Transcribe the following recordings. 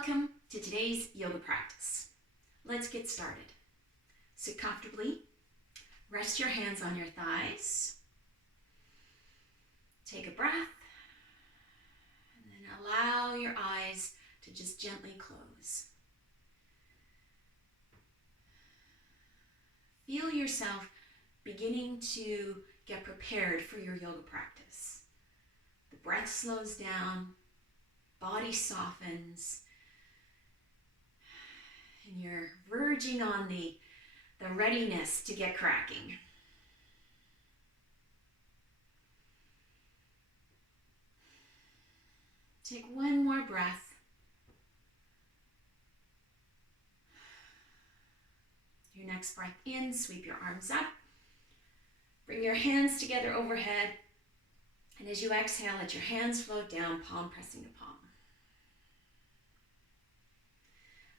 Welcome to today's yoga practice. Let's get started. Sit comfortably. Rest your hands on your thighs. Take a breath. And then allow your eyes to just gently close. Feel yourself beginning to get prepared for your yoga practice. The breath slows down, body softens, and you're verging on the readiness to get cracking. Take one more breath. Your next breath in, sweep your arms up. Bring your hands together overhead. And as you exhale, let your hands float down, palm pressing to palm.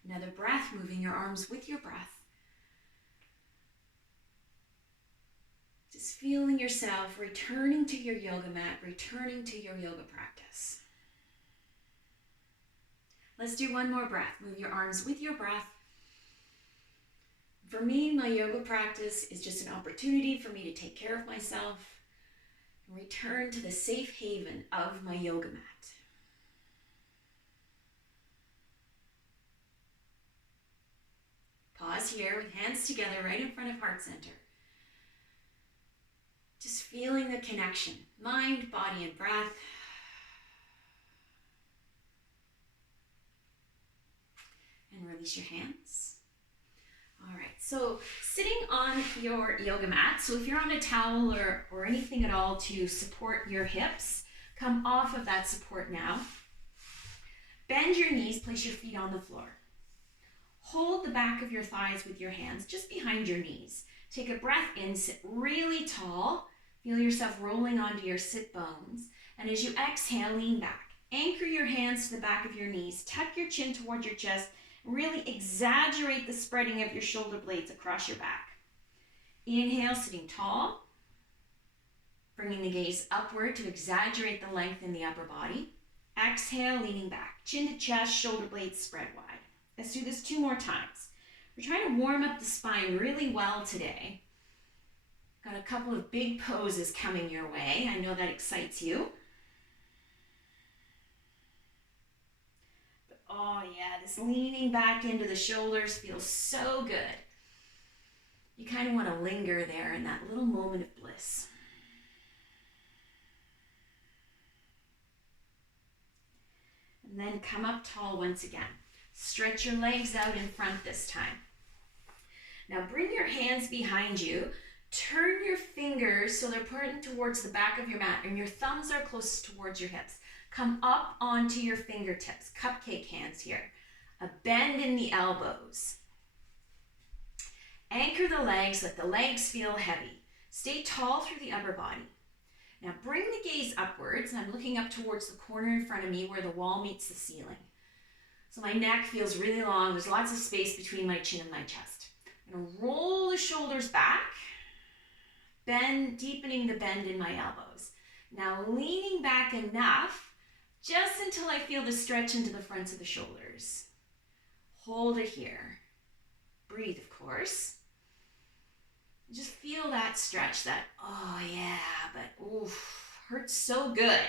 Another breath, moving your arms with your breath. Just feeling yourself returning to your yoga mat, returning to your yoga practice. Let's do one more breath. Move your arms with your breath. For me, my yoga practice is just an opportunity for me to take care of myself and return to the safe haven of my yoga mat. Pause here with hands together right in front of heart center. Just feeling the connection, mind, body, and breath. And release your hands. All right, so sitting on your yoga mat, so if you're on a towel or anything at all to support your hips, come off of that support now. Bend your knees, place your feet on the floor. Hold the back of your thighs with your hands just behind your knees. Take a breath in, sit really tall. Feel yourself rolling onto your sit bones. And as you exhale, lean back. Anchor your hands to the back of your knees. Tuck your chin towards your chest. Really exaggerate the spreading of your shoulder blades across your back. Inhale, sitting tall. Bringing the gaze upward to exaggerate the length in the upper body. Exhale, leaning back. Chin to chest, shoulder blades spread wide. Let's do this 2 more times. We're trying to warm up the spine really well today. Got a couple of big poses coming your way. I know that excites you. But oh yeah, this leaning back into the shoulders feels so good. You kind of want to linger there in that little moment of bliss. And then come up tall once again. Stretch your legs out in front this time. Now bring your hands behind you. Turn your fingers so they're pointing towards the back of your mat and your thumbs are close towards your hips. Come up onto your fingertips, cupcake hands here. A bend in the elbows. Anchor the legs, let the legs feel heavy. Stay tall through the upper body. Now bring the gaze upwards, and I'm looking up towards the corner in front of me where the wall meets the ceiling. So my neck feels really long. There's lots of space between my chin and my chest. I'm going to roll the shoulders back, bend, deepening the bend in my elbows. Now leaning back enough, just until I feel the stretch into the fronts of the shoulders. Hold it here. Breathe, of course. Just feel that stretch, that, oh yeah, but oof, hurts so good.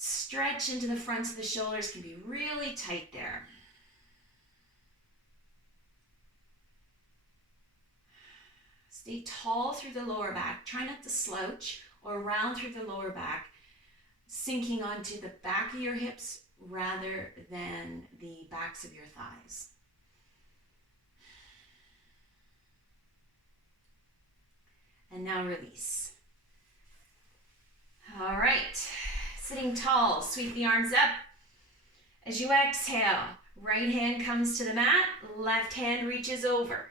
Stretch into the fronts of the shoulders can be really tight there. Stay tall through the lower back. Try not to slouch or round through the lower back, sinking onto the back of your hips rather than the backs of your thighs. And now release. All right. Sitting tall, sweep the arms up. As you exhale, right hand comes to the mat, left hand reaches over.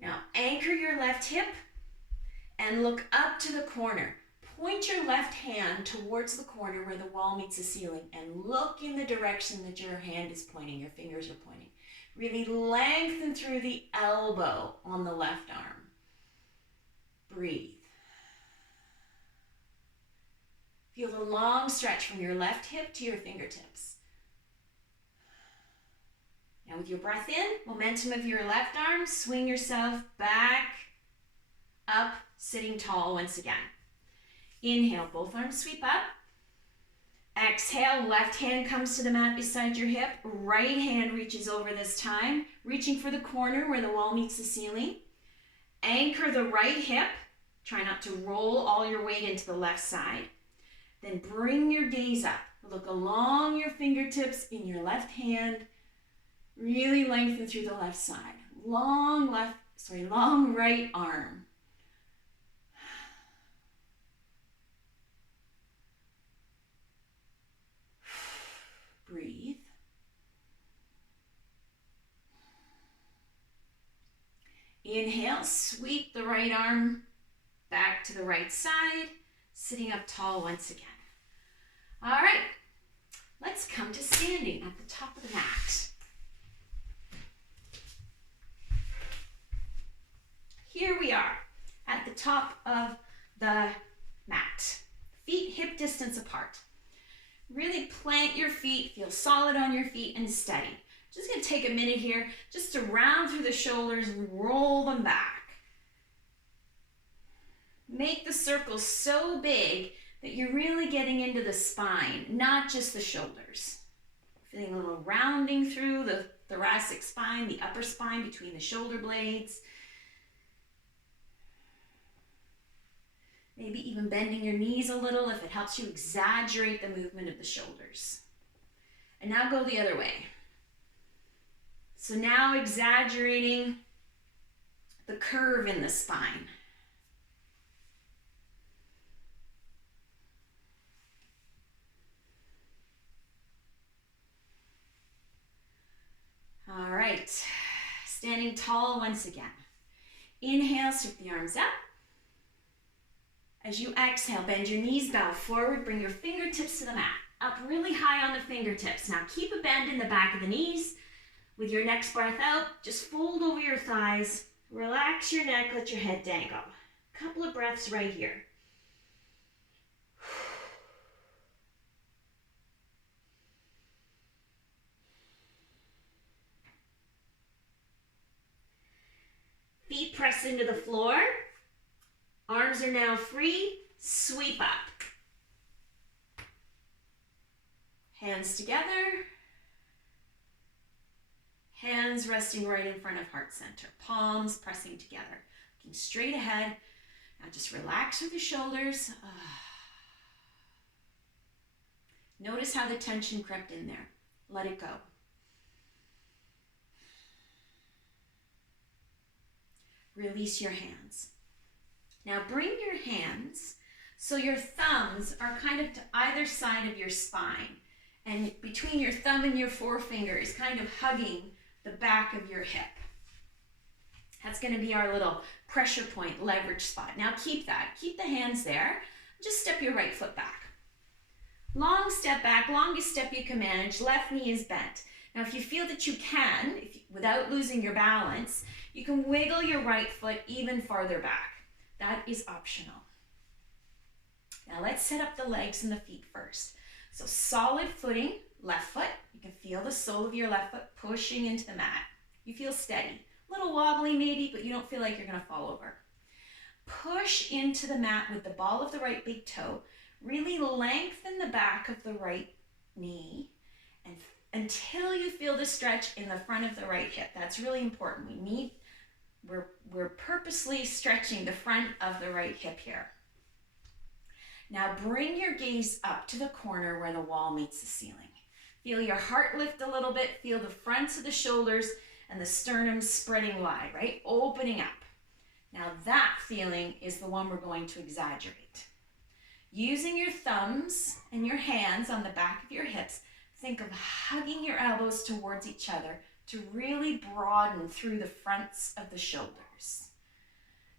Now anchor your left hip and look up to the corner. Point your left hand towards the corner where the wall meets the ceiling and look in the direction that your hand is pointing, your fingers are pointing. Really lengthen through the elbow on the left arm. Breathe. Feel the long stretch from your left hip to your fingertips. Now with your breath in, momentum of your left arm, swing yourself back, up, sitting tall once again. Inhale, both arms sweep up. Exhale, left hand comes to the mat beside your hip. Right hand reaches over this time, reaching for the corner where the wall meets the ceiling. Anchor the right hip. Try not to roll all your weight into the left side. Then bring your gaze up. Look along your fingertips in your left hand. Really lengthen through the left side. Long right arm. Breathe. Inhale, sweep the right arm back to the right side, sitting up tall once again. All right, let's come to standing at the top of the mat. Here we are at the top of the mat, feet hip distance apart. Really plant your feet, feel solid on your feet and steady. Just gonna take a minute here just to round through the shoulders and roll them back. Make the circle so big that you're really getting into the spine, not just the shoulders. Feeling a little rounding through the thoracic spine, the upper spine between the shoulder blades. Maybe even bending your knees a little if it helps you exaggerate the movement of the shoulders. And now go the other way. So now exaggerating the curve in the spine. All right, standing tall once again. Inhale, sweep the arms up. As you exhale, bend your knees, bow forward, bring your fingertips to the mat. Up really high on the fingertips. Now keep a bend in the back of the knees. With your next breath out, just fold over your thighs, relax your neck, let your head dangle. A couple of breaths right here. Feet press into the floor. Arms are now free. Sweep up. Hands together. Hands resting right in front of heart center. Palms pressing together. Looking straight ahead. Now just relax with the shoulders. Notice how the tension crept in there. Let it go. Release your hands. Now bring your hands so your thumbs are kind of to either side of your spine. And between your thumb and your forefinger is kind of hugging the back of your hip. That's going to be our little pressure point, leverage spot. Now keep that. Keep the hands there. Just step your right foot back. Long step back, longest step you can manage. Left knee is bent. Now if you feel that you can, without losing your balance, you can wiggle your right foot even farther back. That is optional. Now let's set up the legs and the feet first. So solid footing, left foot. You can feel the sole of your left foot pushing into the mat. You feel steady. A little wobbly maybe, but you don't feel like you're going to fall over. Push into the mat with the ball of the right big toe. Really lengthen the back of the right knee and until you feel the stretch in the front of the right hip. That's really important. We're purposely stretching the front of the right hip here. Now bring your gaze up to the corner where the wall meets the ceiling. Feel your heart lift a little bit. Feel the fronts of the shoulders and the sternum spreading wide, right? Opening up. Now that feeling is the one we're going to exaggerate. Using your thumbs and your hands on the back of your hips, think of hugging your elbows towards each other to really broaden through the fronts of the shoulders.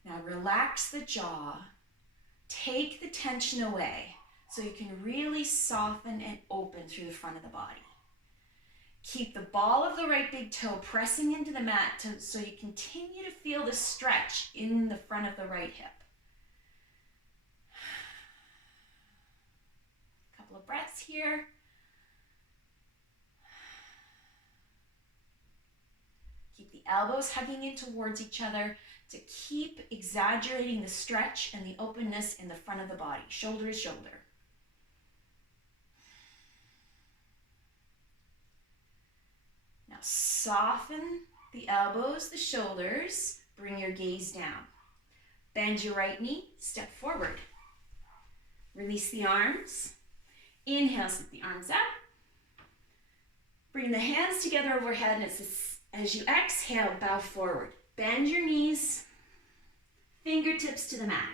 Now relax the jaw. Take the tension away so you can really soften and open through the front of the body. Keep the ball of the right big toe pressing into the mat so you continue to feel the stretch in the front of the right hip. of breaths here. Keep the elbows hugging in towards each other to keep exaggerating the stretch and the openness in the front of the body, shoulder to shoulder. Now soften the elbows, the shoulders, bring your gaze down. Bend your right knee, step forward. Release the arms. Inhale, scoop the arms up. Bring the hands together overhead, and as you exhale, bow forward. Bend your knees, fingertips to the mat.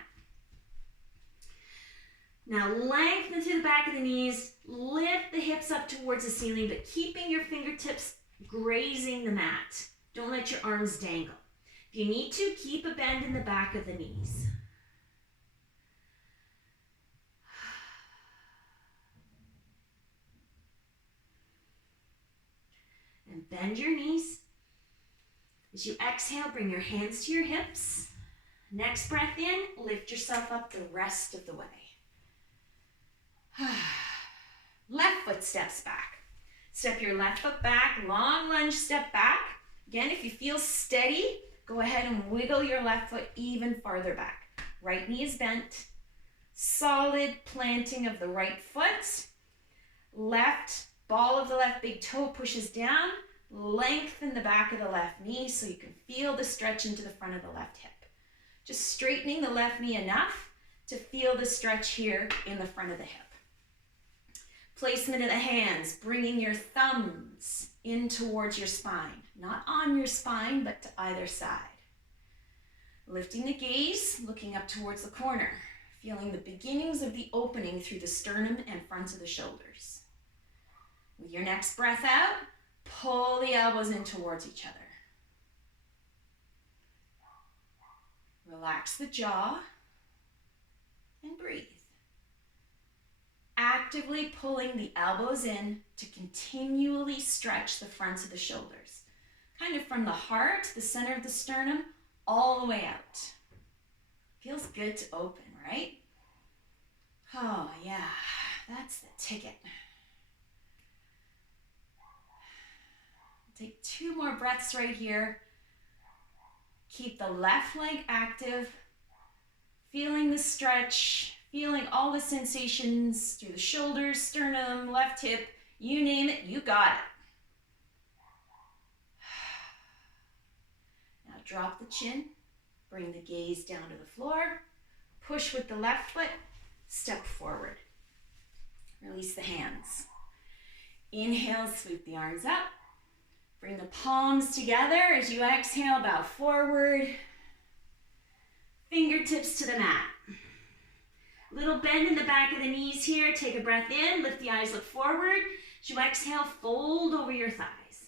Now lengthen through the back of the knees, lift the hips up towards the ceiling, but keeping your fingertips grazing the mat. Don't let your arms dangle. If you need to, keep a bend in the back of the knees. And bend your knees. As you exhale, bring your hands to your hips. Next breath in, lift yourself up the rest of the way. Left foot steps back. Step your left foot back, long lunge, step back. Again, if you feel steady, go ahead and wiggle your left foot even farther back. Right knee is bent. Solid planting of the right foot. Left ball of the left big toe pushes down. Lengthen the back of the left knee so you can feel the stretch into the front of the left hip. Just straightening the left knee enough to feel the stretch here in the front of the hip. Placement of the hands, bringing your thumbs in towards your spine. Not on your spine, but to either side. Lifting the gaze, looking up towards the corner. Feeling the beginnings of the opening through the sternum and fronts of the shoulders. With your next breath out, pull the elbows in towards each other. Relax the jaw and breathe. Actively pulling the elbows in to continually stretch the fronts of the shoulders. Kind of from the heart, the center of the sternum, all the way out. Feels good to open, right? Oh yeah, that's the ticket. Take 2 more breaths right here. Keep the left leg active, feeling the stretch, feeling all the sensations through the shoulders, sternum, left hip, you name it, you got it. Now drop the chin, bring the gaze down to the floor, push with the left foot, step forward. Release the hands. Inhale, sweep the arms up. Bring the palms together as you exhale, bow forward. Fingertips to the mat. Little bend in the back of the knees here. Take a breath in, lift the eyes, look forward. As you exhale, fold over your thighs.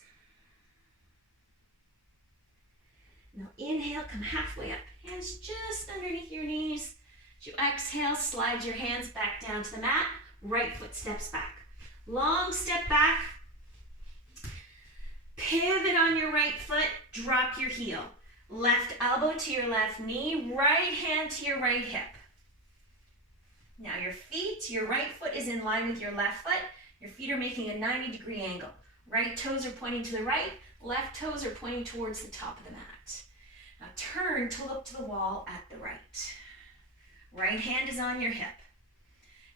Now inhale, come halfway up. Hands just underneath your knees. As you exhale, slide your hands back down to the mat. Right foot steps back. Long step back. Pivot on your right foot, drop your heel. Left elbow to your left knee, right hand to your right hip. Now your right foot is in line with your left foot. Your feet are making a 90-degree angle. Right toes are pointing to the right, left toes are pointing towards the top of the mat. Now turn to look to the wall at the right. Right hand is on your hip.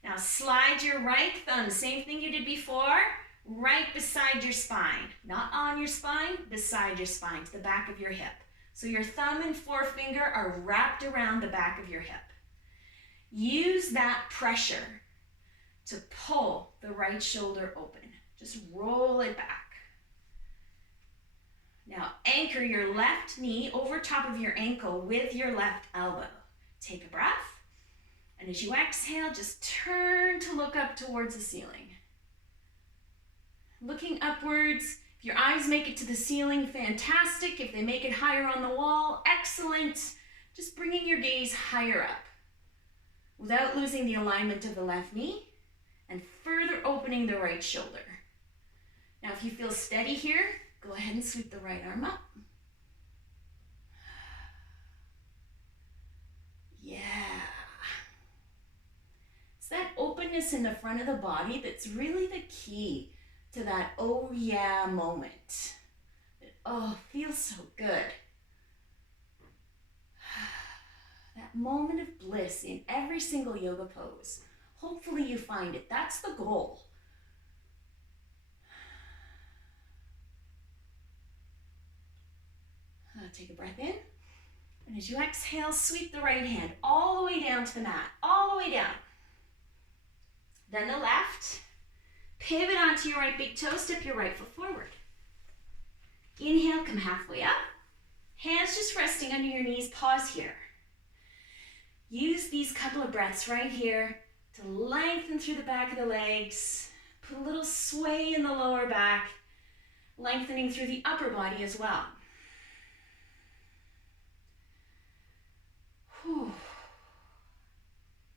Now slide your right thumb, same thing you did before, right beside your spine. Not on your spine, beside your spine, to the back of your hip. So your thumb and forefinger are wrapped around the back of your hip. Use that pressure to pull the right shoulder open. Just roll it back. Now anchor your left knee over top of your ankle with your left elbow. Take a breath. And as you exhale, just turn to look up towards the ceiling. Looking upwards, if your eyes make it to the ceiling, fantastic. If they make it higher on the wall, excellent. Just bringing your gaze higher up without losing the alignment of the left knee and further opening the right shoulder. Now, if you feel steady here, go ahead and sweep the right arm up. Yeah. So that openness in the front of the body that's really the key to that oh yeah moment. Oh, feels so good. That moment of bliss in every single yoga pose. Hopefully you find it. That's the goal. Take a breath in. And as you exhale, sweep the right hand all the way down to the mat. All the way down. Then the left. Pivot onto your right big toe. Step your right foot forward. Inhale, come halfway up. Hands just resting under your knees. Pause here. Use these couple of breaths right here to lengthen through the back of the legs. Put a little sway in the lower back, lengthening through the upper body as well. Whew.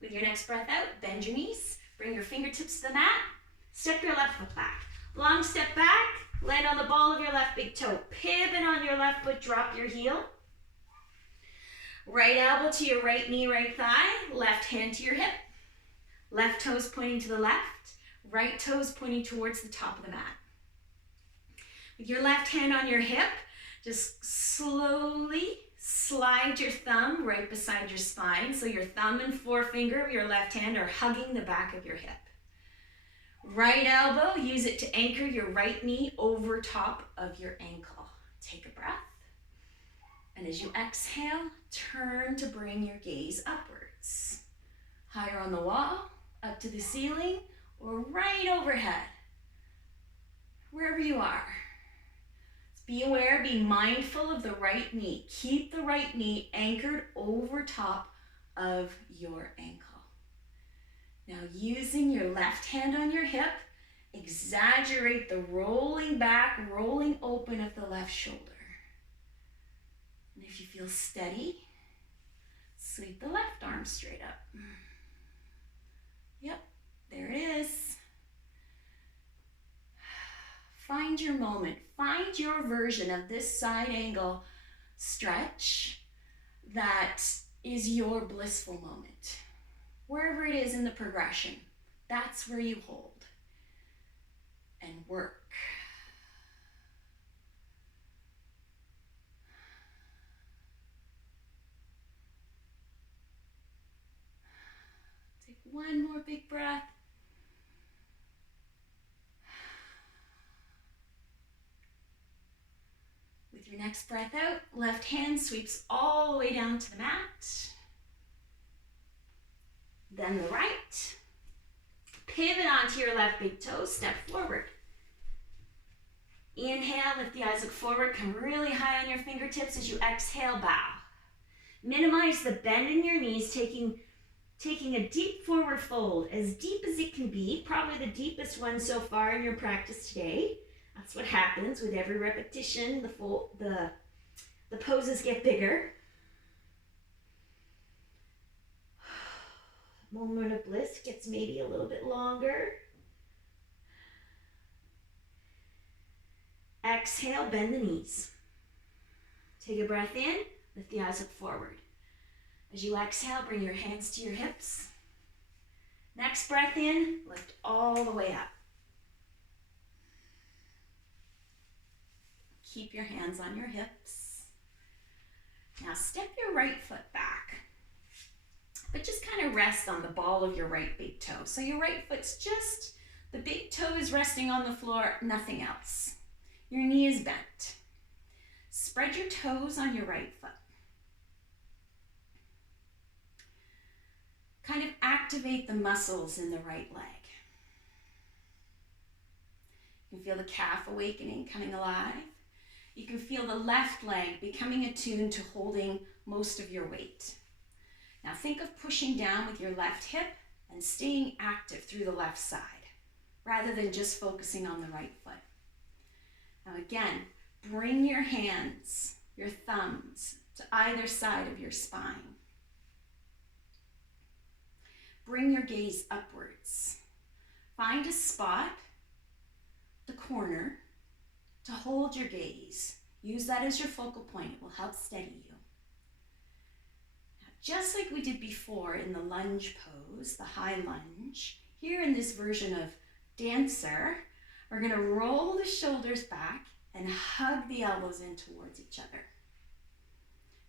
With your next breath out, bend your knees. Bring your fingertips to the mat. Step your left foot back. Long step back. Land on the ball of your left big toe. Pivot on your left foot. Drop your heel. Right elbow to your right knee, right thigh. Left hand to your hip. Left toes pointing to the left. Right toes pointing towards the top of the mat. With your left hand on your hip, just slowly slide your thumb right beside your spine. So your thumb and forefinger of your left hand are hugging the back of your hip. Right elbow, use it to anchor your right knee over top of your ankle. Take a breath. And as you exhale, turn to bring your gaze upwards. Higher on the wall, up to the ceiling, or right overhead. Wherever you are. Be aware, be mindful of the right knee. Keep the right knee anchored over top of your ankle. Now using your left hand on your hip, exaggerate the rolling back, rolling open of the left shoulder. And if you feel steady, sweep the left arm straight up. Yep, there it is. Find your moment. Find your version of this side angle stretch that is your blissful moment. Wherever it is in the progression, that's where you hold and work. Take one more big breath. With your next breath out, left hand sweeps all the way down to the mat. Then the right. Pivot onto your left big toe, step forward. Inhale, lift the eyes, look forward, come really high on your fingertips. As you exhale, bow. Minimize the bend in your knees, taking a deep forward fold, as deep as it can be, probably the deepest one so far in your practice today. That's what happens with every repetition, the poses get bigger. Moment of bliss gets maybe a little bit longer. Exhale, bend the knees. Take a breath in, lift the eyes up forward. As you exhale, bring your hands to your hips. Next breath in, lift all the way up. Keep your hands on your hips. Now step your right foot back, but just kind of rest on the ball of your right big toe. So your right foot's just, the big toe is resting on the floor, nothing else. Your knee is bent. Spread your toes on your right foot. Kind of activate the muscles in the right leg. You can feel the calf awakening, coming alive. You can feel the left leg becoming attuned to holding most of your weight. Now think of pushing down with your left hip and staying active through the left side, rather than just focusing on the right foot. Now again, bring your hands, your thumbs, to either side of your spine. Bring your gaze upwards. Find a spot, the corner, to hold your gaze. Use that as your focal point. It will help steady you. Now, just like we did before in the lunge pose, the high lunge, Here in this version of dancer, we're going to roll the shoulders back and hug the elbows in towards each other.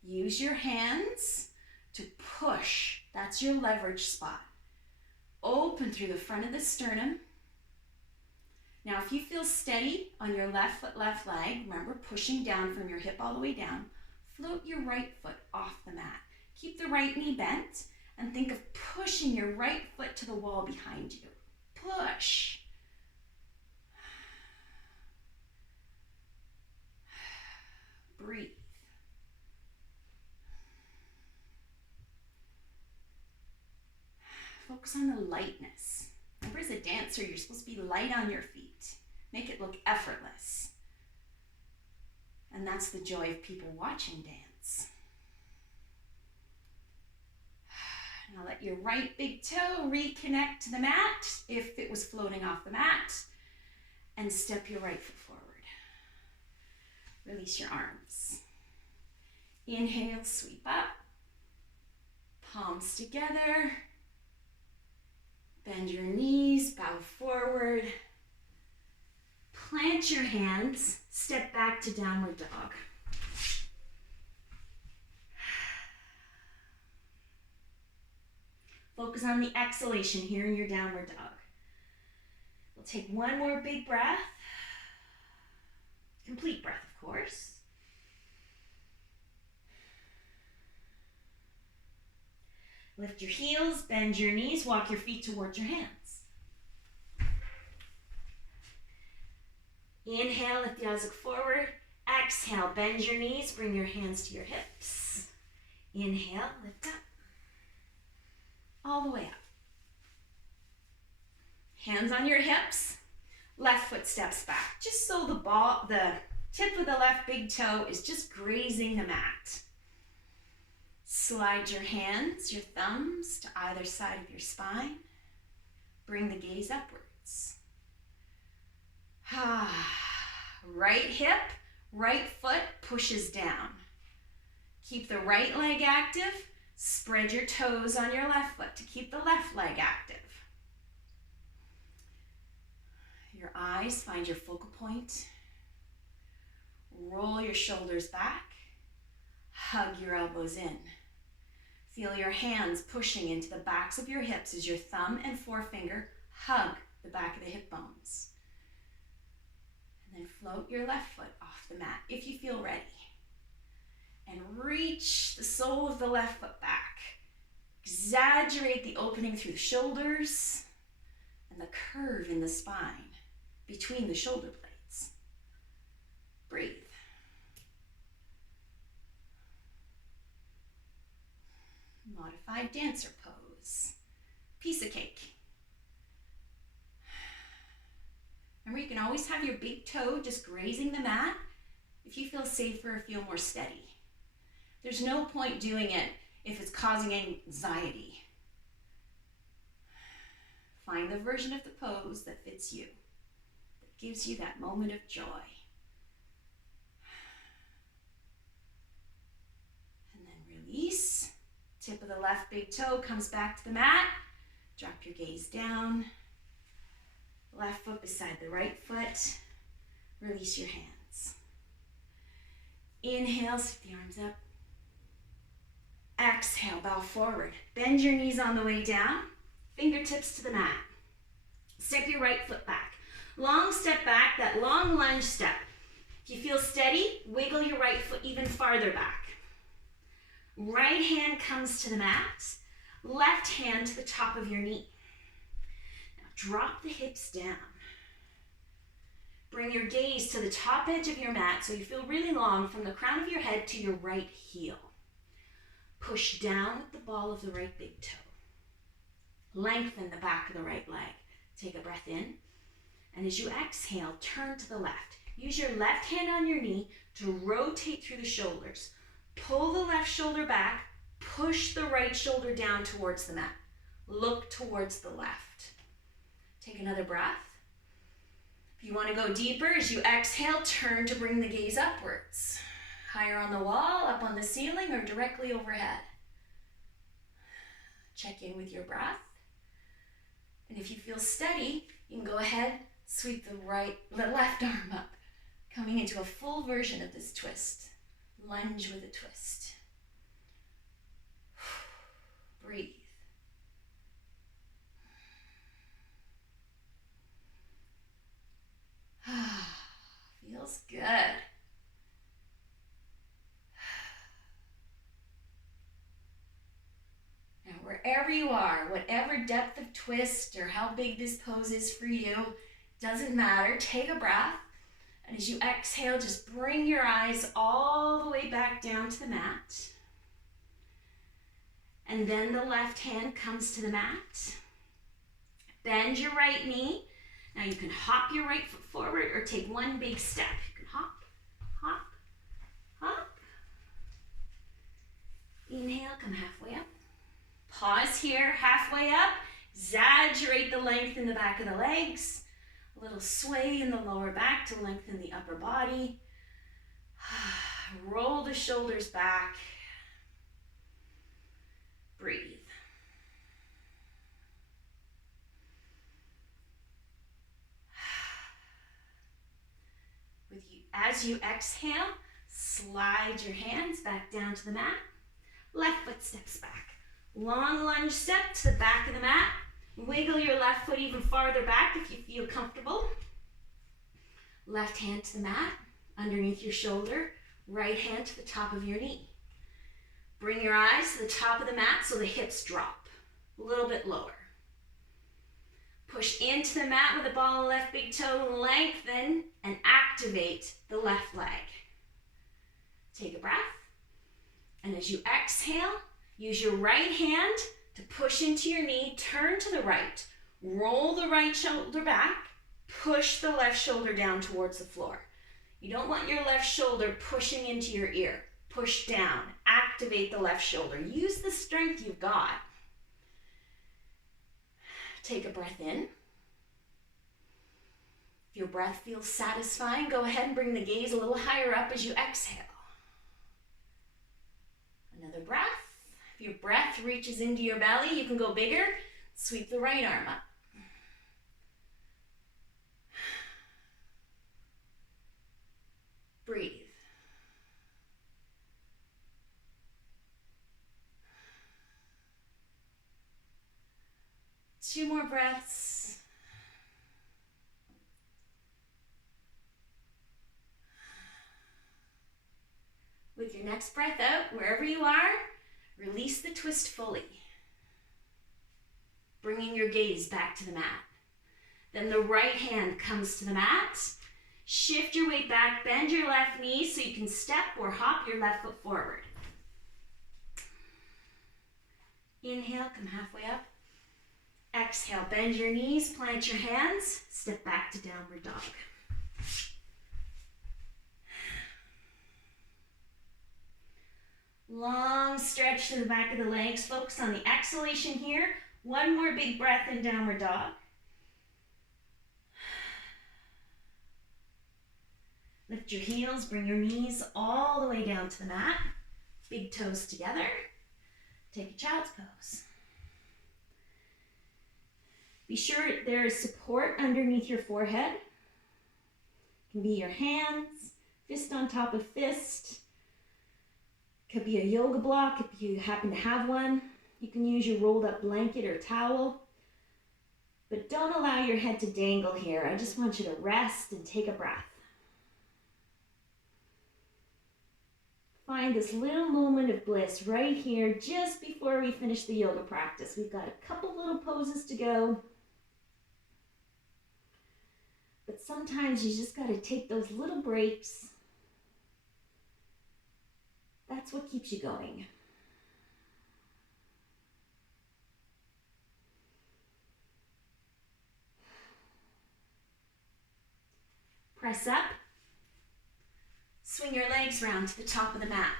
Use your hands to push. That's your leverage spot. Open through the front of the sternum. Now, if you feel steady on your left foot, left leg, remember pushing down from your hip all the way down, float your right foot off the mat. Keep the right knee bent and think of pushing your right foot to the wall behind you. Push. Breathe. Focus on the lightness. Remember, as a dancer, you're supposed to be light on your feet. Make it look effortless. And that's the joy of people watching dance. Now let your right big toe reconnect to the mat if it was floating off the mat. And step your right foot forward. Release your arms. Inhale, sweep up. Palms together. Bend your knees, bow forward. Plant your hands, step back to downward dog. Focus on the exhalation here in your downward dog. We'll take one more big breath. Complete breath, of course. Lift your heels, bend your knees, walk your feet towards your hands. Inhale, lift the eyes, look forward. Exhale, bend your knees, bring your hands to your hips. Inhale, lift up. All the way up. Hands on your hips. Left foot steps back, just so the tip of the left big toe is just grazing the mat. Slide your hands, your thumbs to either side of your spine. Bring the gaze upwards. Right hip, right foot pushes down. Keep the right leg active. Spread your toes on your left foot to keep the left leg active. Your eyes find your focal point. Roll your shoulders back. Hug your elbows in. Feel your hands pushing into the backs of your hips as your thumb and forefinger hug the back of the hip bones. And then float your left foot off the mat if you feel ready. And reach the sole of the left foot back. Exaggerate the opening through the shoulders and the curve in the spine between the shoulder blades. Breathe. Modified dancer pose. Piece of cake. Remember, you can always have your big toe just grazing the mat if you feel safer or feel more steady. There's no point doing it if it's causing anxiety. Find the version of the pose that fits you, that gives you that moment of joy. And then release. Tip of the left big toe comes back to the mat. Drop your gaze down. Left foot beside the right foot. Release your hands. Inhale, sweep the arms up. Exhale, bow forward. Bend your knees on the way down. Fingertips to the mat. Step your right foot back. Long step back, that long lunge step. If you feel steady, wiggle your right foot even farther back. Right hand comes to the mat. Left hand to the top of your knee. Now drop the hips down. Bring your gaze to the top edge of your mat so you feel really long from the crown of your head to your right heel. Push down with the ball of the right big toe. Lengthen the back of the right leg. Take a breath in. And as you exhale, turn to the left. Use your left hand on your knee to rotate through the shoulders. Pull the left shoulder back. Push the right shoulder down towards the mat. Look towards the left. Take another breath. If you want to go deeper, as you exhale, turn to bring the gaze upwards. Higher on the wall, up on the ceiling, or directly overhead. Check in with your breath. And if you feel steady, you can go ahead, sweep the left arm up, coming into a full version of this twist. Lunge with a twist. Breathe. Feels good. Now, wherever you are, whatever depth of twist or how big this pose is for you, doesn't matter. Take a breath. And as you exhale, just bring your eyes all the way back down to the mat. And then the left hand comes to the mat. Bend your right knee. Now you can hop your right foot forward or take one big step. You can hop, hop, hop. Inhale, come halfway up. Pause here, halfway up. Exaggerate the length in the back of the legs. A little sway in the lower back to lengthen the upper body. Roll the shoulders back. Breathe. As you exhale, slide your hands back down to the mat. Left foot steps back. Long lunge step to the back of the mat. Wiggle your left foot even farther back if you feel comfortable. Left hand to the mat, underneath your shoulder. Right hand to the top of your knee. Bring your eyes to the top of the mat so the hips drop. A little bit lower. Push into the mat with the ball and left big toe, lengthen and activate the left leg. Take a breath. And as you exhale, use your right hand to push into your knee, turn to the right, roll the right shoulder back, push the left shoulder down towards the floor. You don't want your left shoulder pushing into your ear. Push down, activate the left shoulder. Use the strength you've got. Take a breath in. If your breath feels satisfying, go ahead and bring the gaze a little higher up as you exhale. Another breath. If your breath reaches into your belly, you can go bigger. Sweep the right arm up. Breathe. Two more breaths. With your next breath out, wherever you are, release the twist fully. Bringing your gaze back to the mat. Then the right hand comes to the mat. Shift your weight back, bend your left knee so you can step or hop your left foot forward. Inhale, come halfway up. Exhale, bend your knees, plant your hands, step back to downward dog. Long stretch to the back of the legs. Focus on the exhalation here. One more big breath in downward dog. Lift your heels, bring your knees all the way down to the mat. Big toes together. Take a child's pose. Be sure there's support underneath your forehead. It can be your hands, fist on top of fist. Could be a yoga block if you happen to have one. You can use your rolled up blanket or towel. But don't allow your head to dangle here. I just want you to rest and take a breath. Find this little moment of bliss right here just before we finish the yoga practice. We've got a couple little poses to go. But sometimes you just got to take those little breaks. That's what keeps you going. Press up. Swing your legs round to the top of the mat.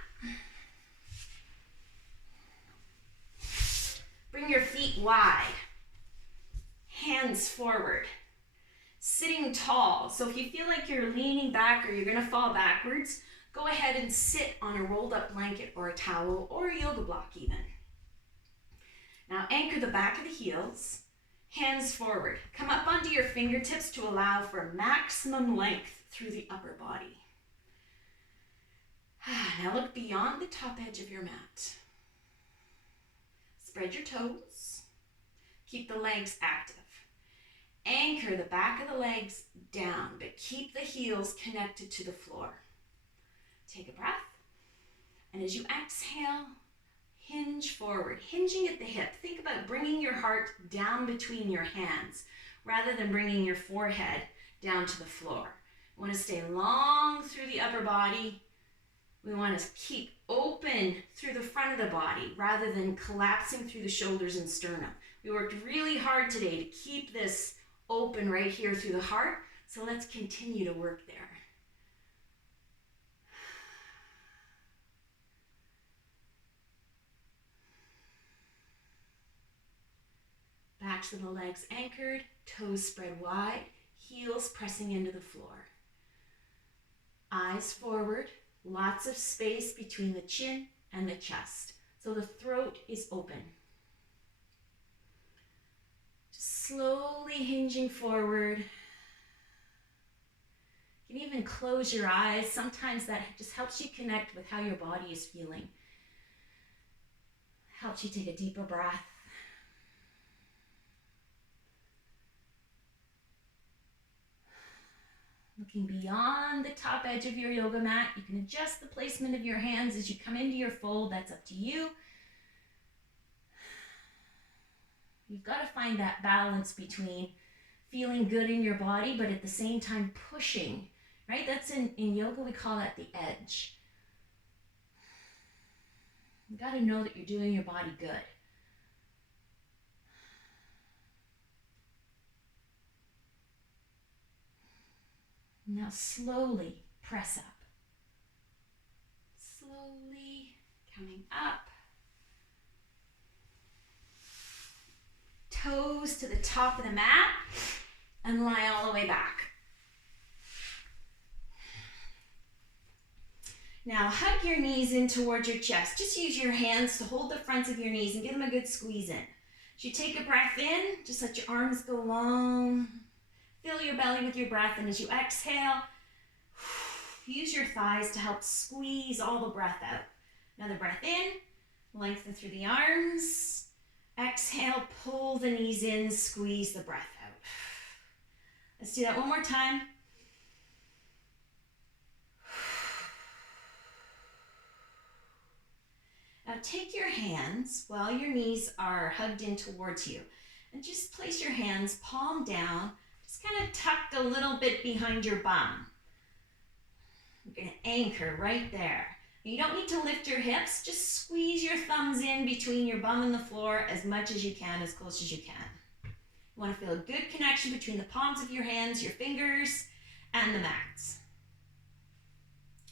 Bring your feet wide. Hands forward. Sitting tall. So if you feel like you're leaning back or you're going to fall backwards, go ahead and sit on a rolled up blanket or a towel or a yoga block even. Now anchor the back of the heels. Hands forward. Come up onto your fingertips to allow for maximum length through the upper body. Now look beyond the top edge of your mat. Spread your toes. Keep the legs active. Anchor the back of the legs down, but keep the heels connected to the floor. Take a breath. And as you exhale, hinge forward, hinging at the hip. Think about bringing your heart down between your hands rather than bringing your forehead down to the floor. We want to stay long through the upper body. We want to keep open through the front of the body rather than collapsing through the shoulders and sternum. We worked really hard today to keep this open right here through the heart, so let's continue to work there. Backs of the legs anchored, toes spread wide, heels pressing into the floor. Eyes forward, lots of space between the chin and the chest, so the throat is open. Just slowly hinging forward. You can even close your eyes. Sometimes that just helps you connect with how your body is feeling. Helps you take a deeper breath. Looking beyond the top edge of your yoga mat, you can adjust the placement of your hands as you come into your fold. That's up to you. You've got to find that balance between feeling good in your body, but at the same time pushing, right? That's in yoga, we call that the edge. You've got to know that you're doing your body good. Now slowly press up. Slowly coming up. Toes to the top of the mat and lie all the way back. Now hug your knees in towards your chest. Just use your hands to hold the fronts of your knees and give them a good squeeze in. As you take a breath in, just let your arms go long. Fill your belly with your breath, and as you exhale, use your thighs to help squeeze all the breath out. Another breath in, lengthen through the arms. Exhale, pull the knees in, squeeze the breath out. Let's do that one more time. Now take your hands while your knees are hugged in towards you, and just place your hands palm down. Just kind of tucked a little bit behind your bum. You're going to anchor right there. You don't need to lift your hips. Just squeeze your thumbs in between your bum and the floor as much as you can, as close as you can. You want to feel a good connection between the palms of your hands, your fingers, and the mats.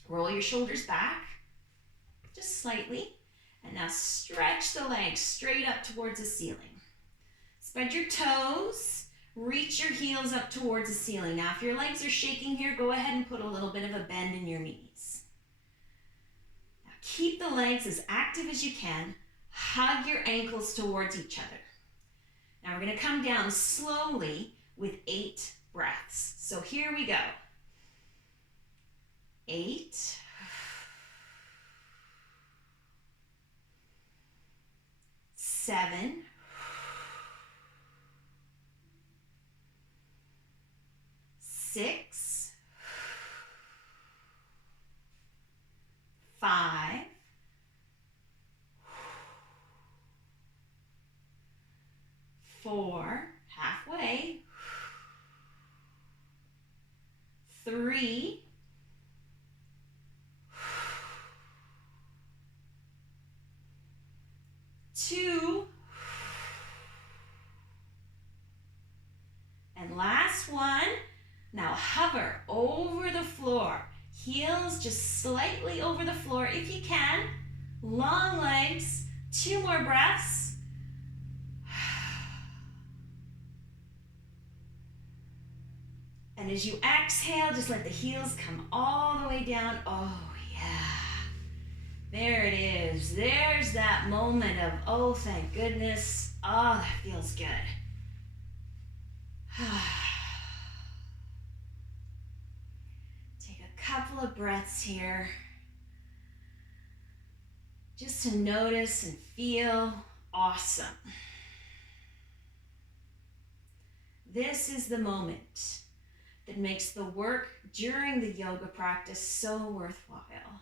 Roll your shoulders back, just slightly. And now stretch the legs straight up towards the ceiling. Spread your toes. Reach your heels up towards the ceiling. Now, if your legs are shaking here, go ahead and put a little bit of a bend in your knees. Now, keep the legs as active as you can. Hug your ankles towards each other. Now, we're going to come down slowly with 8 breaths. So here we go. 8. 7. 6, 5, 4, halfway, 3, 2, and last one. Now hover over the floor. Heels just slightly over the floor if you can. Long legs. 2 more breaths. And as you exhale, just let the heels come all the way down. Oh, yeah. There it is. There's that moment of, oh, thank goodness. Oh, that feels good. couple of breaths here, just to notice and feel awesome. This is the moment that makes the work during the yoga practice so worthwhile.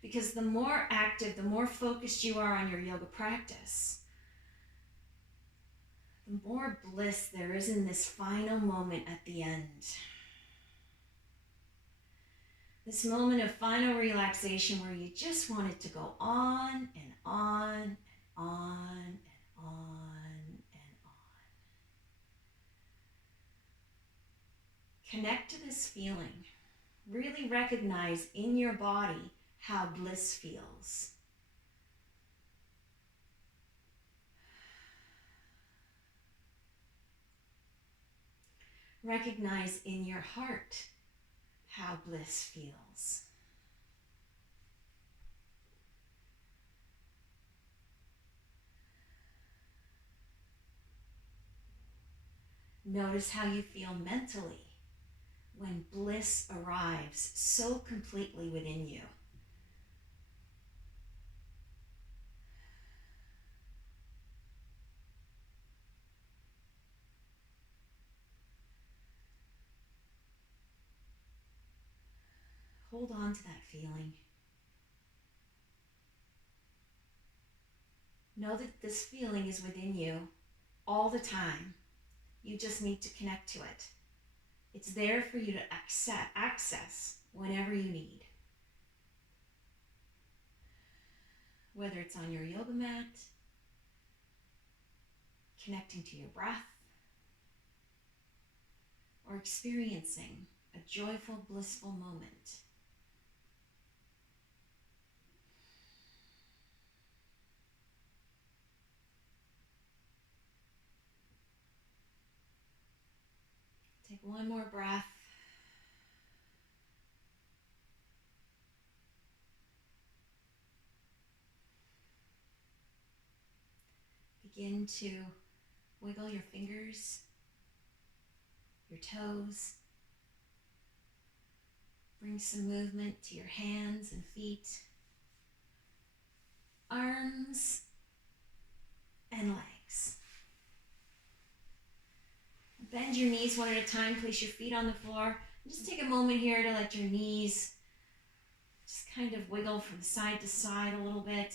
Because the more active, the more focused you are on your yoga practice, the more bliss there is in this final moment at the end. This moment of final relaxation where you just want it to go on and on and on and on and on. Connect to this feeling. Really recognize in your body how bliss feels. Recognize in your heart how bliss feels. Notice how you feel mentally when bliss arrives so completely within you. Hold on to that feeling. Know that this feeling is within you all the time. You just need to connect to it. It's there for you to access whenever you need. Whether it's on your yoga mat, connecting to your breath, or experiencing a joyful, blissful moment. Take one more breath. Begin to wiggle your fingers, your toes. Bring some movement to your hands and feet, arms and legs. Bend your knees one at a time. Place your feet on the floor. And just take a moment here to let your knees just kind of wiggle from side to side a little bit.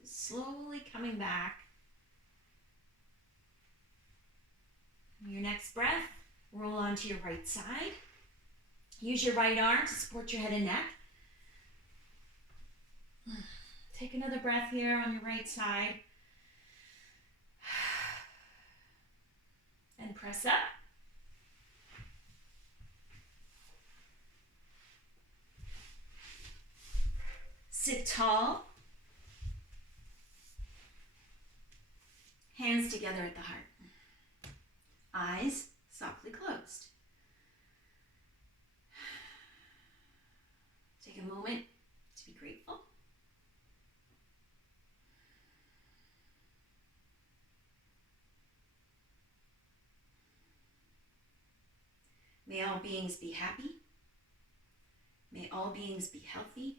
Just slowly coming back. Your next breath, roll onto your right side. Use your right arm to support your head and neck. Take another breath here on your right side. And press up. Sit tall. Hands together at the heart. Eyes softly closed. Take a moment to be grateful. May all beings be happy. May all beings be healthy.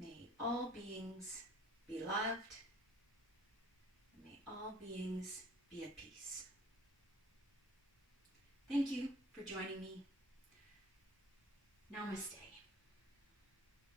May all beings be loved. May all beings be at peace. Thank you for joining me. Namaste.